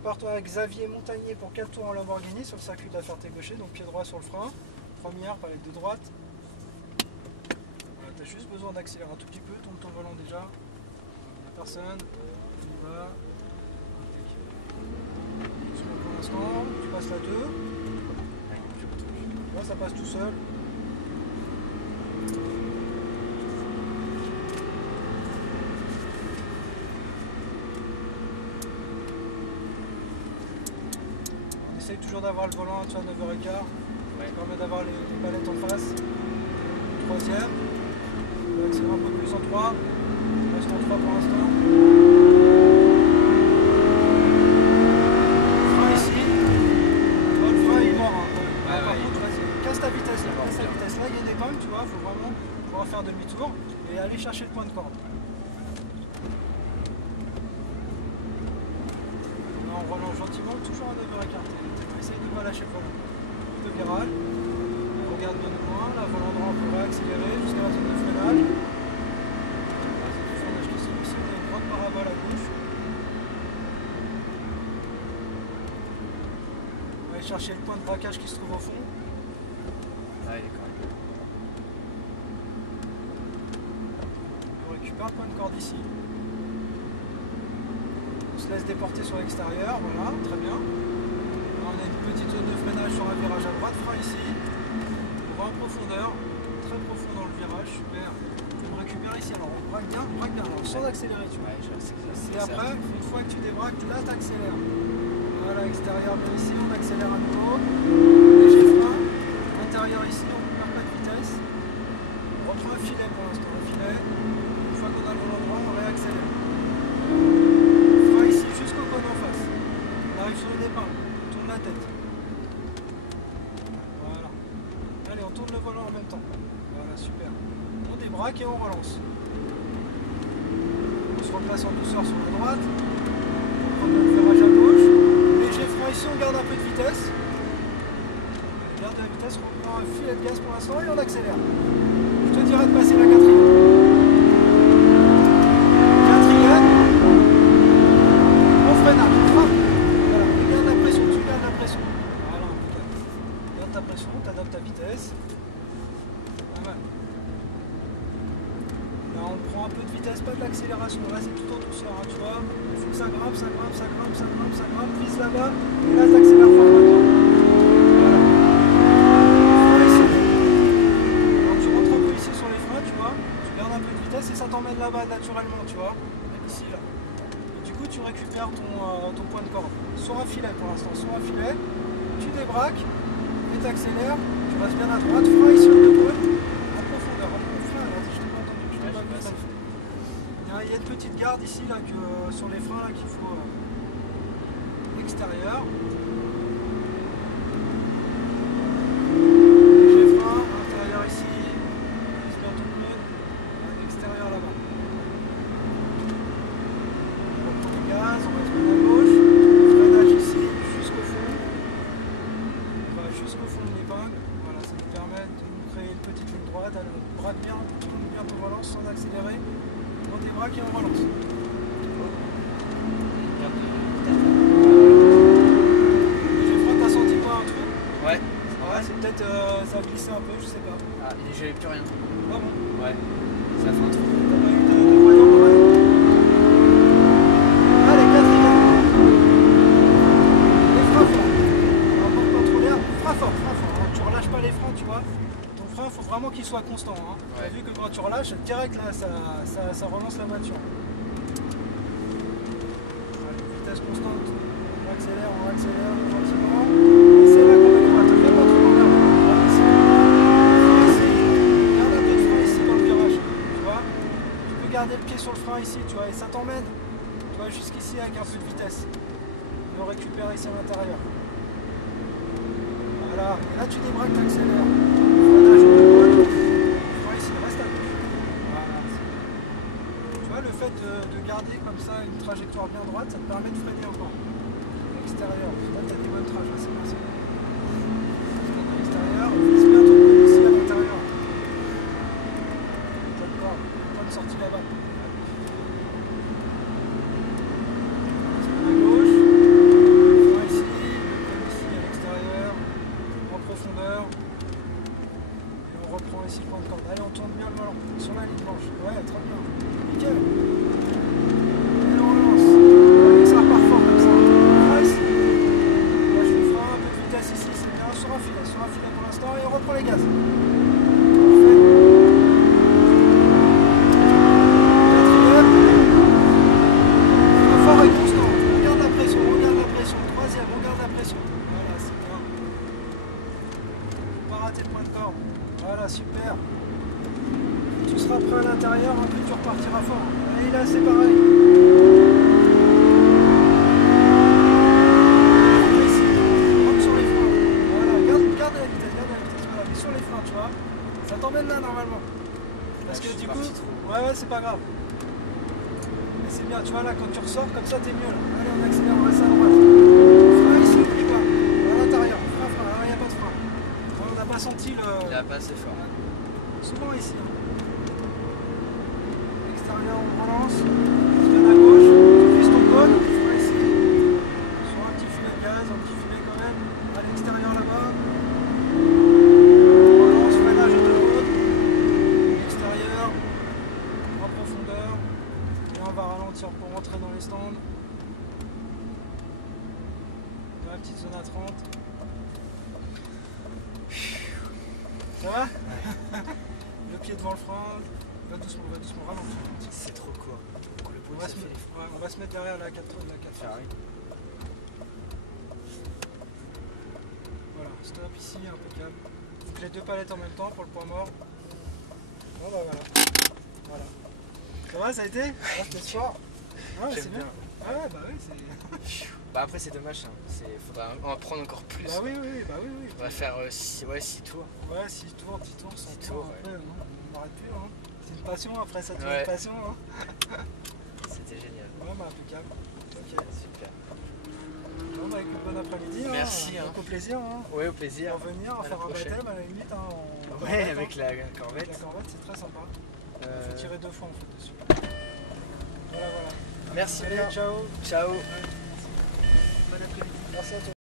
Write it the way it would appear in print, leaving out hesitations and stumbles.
prépare-toi avec Xavier Montagnier pour 4 tours en Lamborghini sur le circuit de la Ferté-Gaucher, donc pied droit sur le frein, première, palette de droite. Voilà, tu as juste besoin d'accélérer un tout petit peu, tourne ton volant déjà. Il n'y a personne, on y va. Pour l'instant, tu passes la 2. Là ça passe tout seul. On essaye toujours d'avoir le volant à 9h15. Ça permet d'avoir les palettes en face. Troisième. On va accélérer un peu plus en 3. On reste en 3 pour l'instant. Frein ici. Le frein il est mort. Par contre, vas-y, casse ta vitesse là. Casse ta vitesse là. Il y a une épingle, tu vois. Il faut vraiment pouvoir faire demi-tour et aller chercher le point de corde. On relance gentiment, toujours à 9h15. Essaye de ne pas lâcher le volant. De virage. Regarde bien de loin, la volant droit on peut réaccélérer jusqu'à la zone de freinage. La zone de freinage qui se ici, on a une grande parabole à gauche. On va aller chercher le point de braquage qui se trouve au fond. Ah, il est correct. On récupère le point de corde ici. On se laisse déporter sur l'extérieur, voilà, très bien. Là, on a une petite zone de freinage sur un virage à droite, frein ici. On va en profondeur, très profond dans le virage, super. On récupère ici, alors on braque bien, alors, sans accélérer, tu vois. Et après, une fois que tu débraques, là tu accélères. Voilà, extérieur bien ici, on accélère à nouveau. Léger frein, intérieur ici, on ne perd pas de vitesse. On reprend un filet pour l'instant, un filet. Une fois qu'on a le volant droit, on réaccélère. Frein ici jusqu'au cône en face. On arrive sur une épingle, on tourne la tête. Voilà. Allez, on tourne le volant en même temps. Voilà, super. On débraque et on relance. On se replace en douceur sur la droite. On prend notre virage à gauche. Léger frein ici, on garde un peu de vitesse. On garde de la vitesse, on prend un filet de gaz pour l'instant et on accélère. Je te dirais de passer la 4e. Freinage, frappe. Voilà, regarde la pression, tu gardes la pression. Voilà, regarde ta pression, tu adaptes ta vitesse. Pas mal. Là, on prend un peu de vitesse, pas de l'accélération. Là, c'est tout en douceur, hein, tu vois. Il faut que ça grimpe, ça grimpe, ça grimpe, ça grimpe, ça grimpe. Vise là-bas, et là, tu accélères fort maintenant. Voilà. Frein ici. Alors, tu rentres un peu ici sur les freins, tu vois. Tu gardes un peu de vitesse et ça t'emmène là-bas naturellement, tu vois. Ici, là. Tu récupères ton point de corde sur un filet pour l'instant, sur un filet, tu débraques et tu accélères, tu restes bien à droite, frein ici au cône, en profondeur, frein, je t'ai pas entendu, je t'ai pas vu. Il y a une petite garde ici là, sur les freins qu'il faut extérieur. Léger frein, intérieur ici, vise bien ton cône, extérieur là-bas. On va se mettre à gauche, freinage ici jusqu'au fond, on va jusqu'au fond de l'épingle, voilà, ça nous permet de nous créer une petite ligne droite, alors on braque bien, tourne bien ton volant sans accélérer, on débraque et on relance. J'ai froid, t'as senti pas un truc? Ouais. Ouais, c'est peut-être ça a glissé un peu, je sais pas. Ah, j'avais plus rien. Ah bon? Ouais, ça fait un truc. T'as pas eu de voyant pour aller? Tu vois, ton frein, il faut vraiment qu'il soit constant. Hein. Tu as vu que quand tu relâches, direct là, ça relance la voiture. Allez, vitesse constante, on accélère gentiment. Et c'est là qu'on va les battre. Fais pas trop en l'air. Ici. Garde un peu de frein ici dans le virage. Tu vois, tu peux garder le pied sur le frein ici, tu vois, et ça t'emmène, tu vois, jusqu'ici avec un peu de vitesse. Et on récupère ici à l'intérieur. Voilà, et là tu débraques, tu accélères. Freinage au cône. Frein ici, reste à gauche. Voilà. Tu vois, le fait de garder comme ça une trajectoire bien droite, ça te permet de freiner encore. Extérieur, là tu as des bonnes trajets, c'est bien ça. À l'extérieur, vise bien ton cône ici à l'intérieur. D'accord, bonne sortie là-bas. À gauche. large. Ouais, très bien. Nickel. Et on lance. Allez, ça repart fort comme ça. Presse. Là, je vous ferai un peu de vitesse ici, c'est bien. Sur un filet pour l'instant. Et on reprend les gaz. Parfait. Quatrième. Le fort est constant. On garde la pression, on garde la pression. Troisième, on garde la pression. Voilà, c'est bien. Faut pas rater le point de corde. Voilà, super. Tu seras prêt à l'intérieur, puis tu repartiras fort. Et là, c'est pareil. Ici, rentre sur les freins. Voilà, garde la vitesse, voilà, mais sur les freins, tu vois. Ça t'emmène là, normalement. Parce que du coup, ouais, c'est pas grave. Mais c'est bien, tu vois, là, quand tu ressors, comme ça, t'es mieux, là. Allez, on accélère, on reste à droite. Frein ici, n'oublie pas. À l'intérieur, frein, alors il n'y a pas de frein. On n'a pas senti le... Il a pas assez fort. Souvent ici. Hein. Extérieur, on relance. Tu viens à gauche. Tu vises ton cône. Frein ici. Sur un petit filet de gaz, un petit filet quand même. À l'extérieur là-bas. On relance, freinage de l'autre. Extérieur. En profondeur. Et on va ralentir pour rentrer dans les stands. Dans la petite zone à 30. Ça va? Le pied devant le frein, va doucement, ralentir. C'est trop court. On va se mettre derrière la 4. Voilà, stop ici, impeccable. Donc les deux palettes en même temps pour le point mort. Bon bah voilà. Ça va, ça a été? Ah, c'était fort. Ouais, c'est bien. Ah ouais, bah oui, c'est... Bah après c'est dommage, hein. Faudra en prendre encore plus. Bah oui. On va faire 6 tours. Ouais, 6 tours, 10 tours, 100 10 tours. tours, Après, non, on n'arrête plus. Hein. C'est une passion, après ça devient Ouais. une passion. Hein. C'était génial. Ouais, bah impeccable. Ok. Super. Bon, bah écoute, bon après-midi. Merci, Hein. hein. Au plaisir. Hein. Ouais, au plaisir. Pour venir, À la faire un prochaine. baptême à la limite. Hein, Ouais, avec corvette, la hein. Avec corvette. la corvette, c'est très sympa. Il faut Euh, tirer 2 fois en fait dessus. Voilà. Merci Allez, bien. ciao. Ciao. Bon après-midi. Merci à toi.